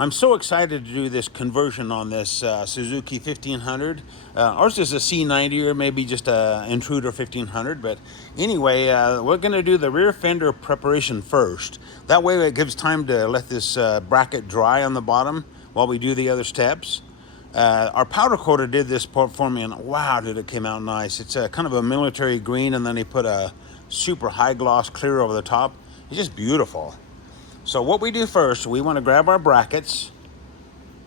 I'm so excited to do this conversion on this Suzuki 1500. Ours is a C90 or maybe just a Intruder 1500. But anyway, we're going to do the rear fender preparation first. That way it gives time to let this bracket dry on the bottom while we do the other steps. Our powder coater did this part for me, and wow, did it came out nice. It's a kind of a military green, and then he put a super high gloss clear over the top. It's just beautiful. So what we do first, we want to grab our brackets.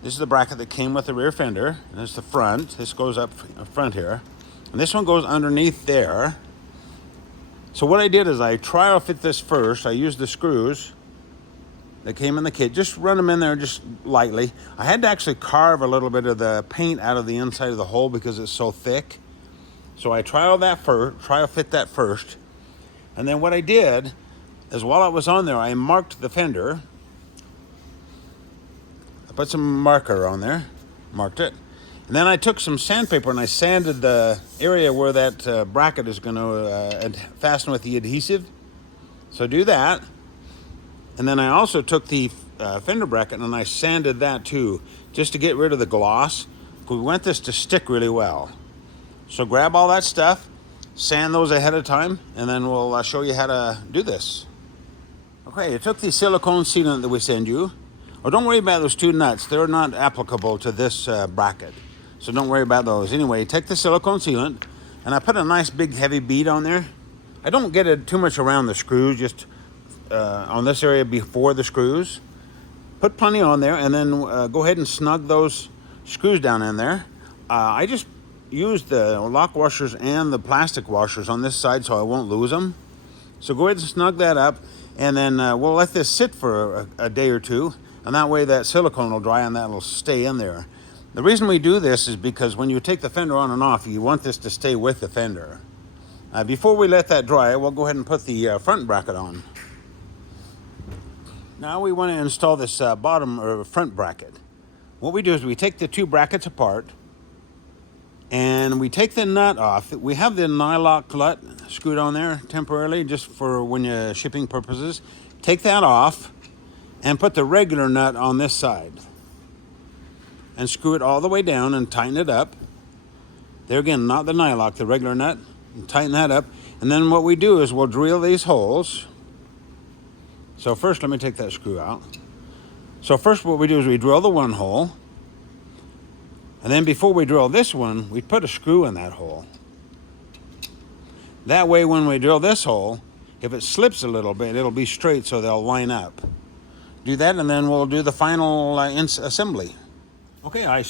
This is the bracket that came with the rear fender, and this is the front. This goes up front here, and this one goes underneath there. So what I did is I trial fit this first. I used the screws that came in the kit, just run them in there just lightly. I had to actually carve a little bit of the paint out of the inside of the hole because it's so thick. So I trial fit that first, and then what I did is while I was on there, I marked the fender. I put some marker on there, marked it, and then I took some sandpaper and I sanded the area where that bracket is going to fasten with the adhesive. So do that. And then I also took the fender bracket and I sanded that too, just to get rid of the gloss. We want this to stick really well. So grab all that stuff, sand those ahead of time, and then we'll show you how to do this. Okay, I took the silicone sealant that we send you. Oh, don't worry about those two nuts. They're not applicable to this bracket. So don't worry about those. Anyway, take the silicone sealant, and I put a nice big heavy bead on there. I don't get it too much around the screws, just on this area before the screws. Put plenty on there, and then go ahead and snug those screws down in there. I just used the lock washers and the plastic washers on this side so I won't lose them. So go ahead and snug that up, and then we'll let this sit for a day or two, and that way that silicone will dry and that will stay in there. The reason we do this is because when you take the fender on and off, you want this to stay with the fender. Before we let that dry, we'll go ahead and put the front bracket on. Now we want to install this bottom or front bracket. What we do is we take the two brackets apart and we take the nut off. We have the nylock nut screwed on there temporarily just for when you're shipping purposes. Take that off and put the regular nut on this side and screw it all the way down and tighten it up. There again, not the nylock, the regular nut. And tighten that up. And then what we do is we'll drill these holes. So first, let me take that screw out. So first what we do is we drill the one hole. And then before we drill this one, we put a screw in that hole. That way when we drill this hole, if it slips a little bit, it'll be straight so they'll line up. Do that, and then we'll do the final assembly. Okay, I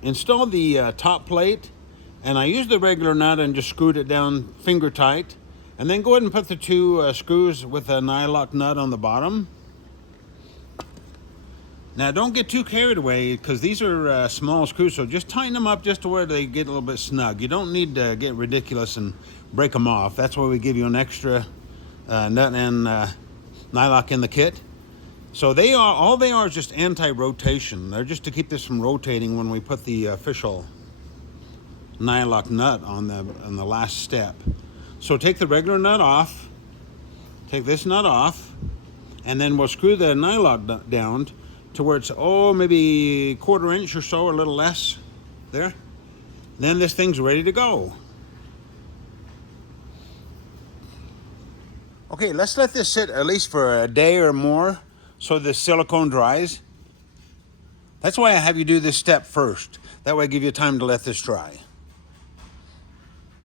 installed the top plate, and I used the regular nut and just screwed it down finger tight. And then go ahead and put the two screws with a nylock nut on the bottom. Now don't get too carried away because these are small screws, so just tighten them up just to where they get a little bit snug. You don't need to get ridiculous and break them off. That's why we give you an extra nut and nylock in the kit. So all they are is just anti-rotation. They're just to keep this from rotating when we put the official nylock nut on the last step. So take the regular nut off, take this nut off, and then we'll screw the nylock nut down to where it's, maybe 1/4 inch or so, or a little less, there. Then this thing's ready to go. Okay, let's let this sit at least for a day or more so the silicone dries. That's why I have you do this step first. That way I give you time to let this dry.